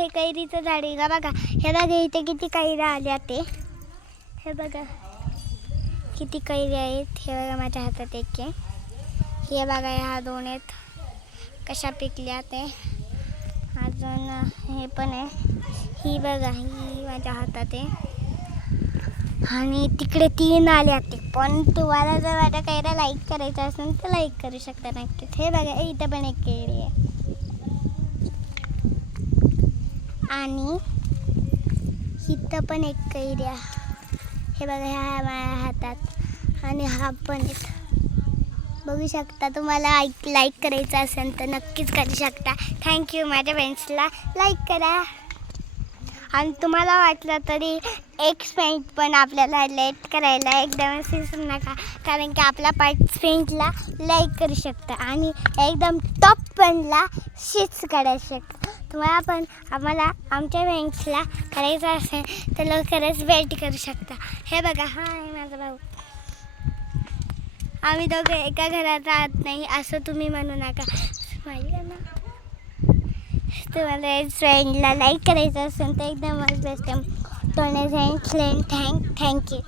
आहे कैरीचं झाड आहे का बघा. हे बघा इथे किती कैऱ्या आल्या ते. हे बघा किती कैरी आहेत. हे बघा माझ्या हातात एक आहे. हे बघा ह्या 2 आहेत कशा पिकल्या ते. अजून हे पण आहे. ही बघा ही माझ्या हातात आहे. आणि तिकडे 3 आल्या ते. पण तुम्हाला जर माझ्या कैऱ्या लाईक करायचं असेल तर लाईक करू शकता नक्कीच. हे बघा इथं पण एक कैरी आहे. आणि इथं पण एक कैरी आहे. हे बघा ह्या माझ्या हातात. आणि हा पण एक बघू शकता. तुम्हाला लाईक करायचं असेल तर नक्कीच करू शकता. थँक्यू. माझ्या फ्रेंड्सला लाईक करा. आणि तुम्हाला वाटलं तरी एक्सपेंट पण आपल्याला लेट करायला एकदम विसरू नका. कारण की आपल्या पार्टिसिपेंटला लाईक करू शकता. आणि एकदम टॉप पणला शीट्स काढू शकता. तुम्हाला पण आम्हाला आमच्या फ्रेंड्सला करायचं असेल तर लवकरच वेट करू शकता. हे बघा हा आहे माझा भाऊ. आम्ही दोघं एका घरात राहत नाही असं तुम्ही म्हणू नका. माहिती ना तुम्हाला फ्रेंडला लाईक करायचं असेल तर एकदमच बेस्ट आहे. थँक्यू.